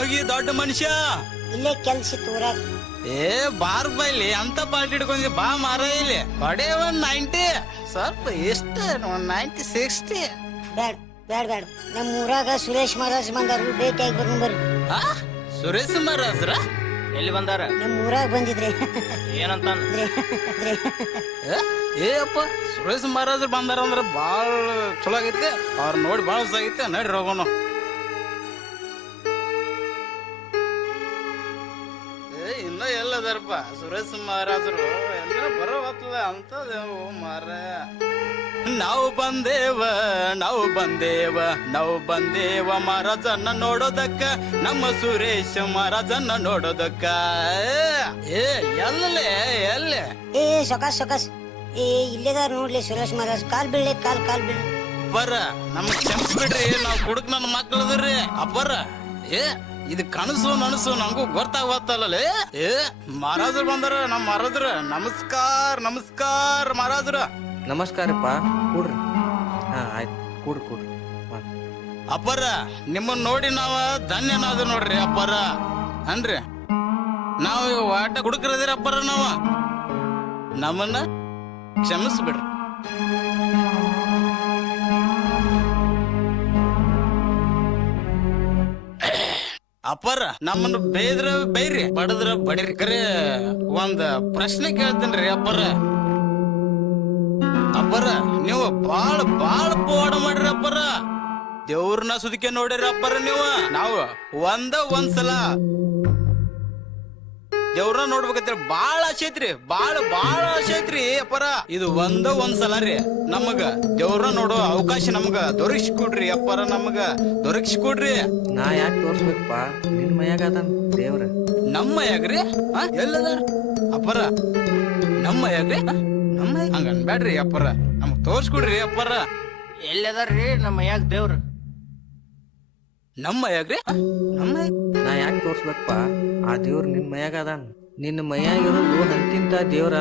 ಹೋಗಿ ದೊಡ್ಡ ಮನುಷ್ಯ ಇಲ್ಲೇ ಕೆಲ್ಸ ಊರಾಗ. ಏ ಬಾರ್ ಬೈಲಿ ಅಂತ ಪಾರ್ಟಿ ಹಿಡ್ಕೊಂಡಿ ಬಾ ಮಾರ ಇಲ್ಲಿ ಕೊಡೆ 190 ಸ್ವಲ್ಪ ಎಷ್ಟು 190 ಬ್ಯಾಡ ಬ್ಯಾಡ ಬ್ಯಾಡ, ನಮ್ಮ ಊರಾಗ ಸುರೇಶ್ ಮಹಾರಾಜ್ ಬಂದಾರು, ಭೇಟಿಯಾಗಿ ಬರ್ಕೊಂಡ್ ಬರ್ರಿ. 60 ಸುರೇಶ್ ಮಹಾರಾಜ್ರ ಎಲ್ಲಿ ಬಂದಾರ? ನಮ್ಮ ಊರಾಗ ಬಂದಿದ್ರೆ ಏನಂತ? ಏ ಅಪ್ಪ ಸುರೇಶ್ ಮಹಾರಾಜ್ರು ಬಂದಾರ ಅಂದ್ರ ಬಾಳ ಚಲೋ ಆಗೈತಿ, ಅವ್ರ ನೋಡಿ ಬಾಳ ಆಗೈತಿ. ನಡ್ರಿ ಹೋಗೋಣ. ಇನ್ನ ಎಲ್ಲದಾರಪ್ಪ ಸುರೇಶ್ ಮಹಾರಾಜರು ಎಲ್ಲ ಬರೋ ಹೊತ್ತದ ಅಂತದೇವು ಮಾರ. ನಾವು ಬಂದೇವ ಮಹಾರಾಜನ್ನ ನೋಡೋದಕ್ಕ, ನಮ್ಮ ಸುರೇಶ್ ಮಹಾರಾಜನ್ನ ನೋಡೋದಕ್ಕ. ಏ ಎಲ್ಲೇ ಎಲ್ಲೇ ಏ ಸೊಕಾಸ್ ಏ ಇಲ್ಲೇದಾರ ನೋಡ್ಲಿ ಸುರೇಶ್ ಮಹಾರಾಜ್. ಕಾಲ್ ಬೀಳ್ಲಿ, ಕಾಲ್ ಬೀಳ್ಲಿ. ಅಪ್ಪರ ನಮಗ್ ಕ್ಷಮಿಸ್ಬಿಡ್ರಿ, ನಾವ್ ಕುಡುಕ್ ನನ್ನ ಮಕ್ಳದ್ರಿ. ಅಪ್ಪರ ಏ ಇದು ಕನಸು ನನಸು ನಂಗೂ ಗೊತ್ತಾಗತ್ತಲ್ಲ. ಏ ಮಹಾರಾಜರು ಬಂದಾರ, ನಮ್ಮ ಮಹಾರಾಜ್ರ. ನಮಸ್ಕಾರ ಮಹಾರಾಜ್ರ. ನಮಸ್ಕಾರಪ್ಪ, ಕೂಡ್ರಿ. ಹಾ ಆಯ್ತು, ಕೂಡ್ರಿ. ಅಪ್ಪರ ನಿಮ್ಮನ್ನ ನೋಡಿ ನಾವ ಧನ್ಯನಾದ ನೋಡ್ರಿ ಅಪ್ಪರ. ಅನ್ರಿ ನಾವು ಆಟ ಕುಡುಕರದಿರ ಅಪ್ಪರ, ನಾವ ನಮ್ಮನ್ನ ಕ್ಷಮಿಸ್ಬಿಡ್ರಿ. ಅಪ್ಪರ ನಮ್ಮನ್ನ ಬೇದ್ರ ಬೈರಿ, ಬಡದ್ರ ಬಡಿರಿ. ಕರೆ ಒಂದ್ ಪ್ರಶ್ನೆ ಕೇಳ್ತೇನ್ರಿ ಅಪ್ಪರ. ಅಪ್ಪರ ನೀವು ಬಾಳ ಪವಾಡ ಮಾಡ್ರಿ ಅಪ್ಪರ. ದೇವ್ರನ್ನ ಸುದಿಕೆ ನೋಡಿರಿ ಅಪ್ಪರ ನೀವು. ನಾವು ಒಂದ್ಸಲ ದೇವ್ರನ್ನ ನೋಡ್ಬೇಕಂತ ಬಾಳ ಆಸೆ ಐತ್ರಿ ಅಪ್ಪರ. ಇದು ಒಂದ್ಸಲ ರೀ ನಮಗ ದೇವ್ರನ್ನ ನೋಡೋ ಅವಕಾಶ ನಮಗ ದೊರಕಿಸ್ಕೊಡ್ರಿ ಅಪ್ಪರ, ನಮಗ ದೊರಕಿಸ್ಕೊಡ್ರಿ. ನಾ ಯಾಕೆ ತೋರ್ಸ್ಬೇಕಪ್ಪ? ನಿನ್ ಮೈಯಾಗ ಅದನ್ ದೇವ್ರ. ನಮ್ಮ ಮೈಯಾಗ್ರಿ ಎಲ್ಲದಾರ ಅಪ್ಪರ? ನಮ್ಮ ಮೈಯಾಗ್ರಿ ಹಂಗ ಅನ್ಬ್ಯಾಡ್ರಿ ಅಪ್ಪರ, ನಮಗ್ ತೋರ್ಸ್ಕೊಡ್ರಿ ಅಪ್ಪರ. ಎಲ್ಲದಾರ್ರಿ ನಮ್ಮ ಮೈಯಾಗ ದೇವ್ರ? ನಮ್ಮ ಮೈಯಾಗ್ರಿ ನಾ ಯಾಕೆ ತೋರ್ಸ್ಬೇಕಪ್ಪ? ಆ ದೇವ್ರ ನಿನ್ ಮೈಯಾಗ ಅದಾನ. ನಿನ್ನ ಮೈಯಾಗಿರೋದು ಅಂತಿಂತ ದೇವ್ರ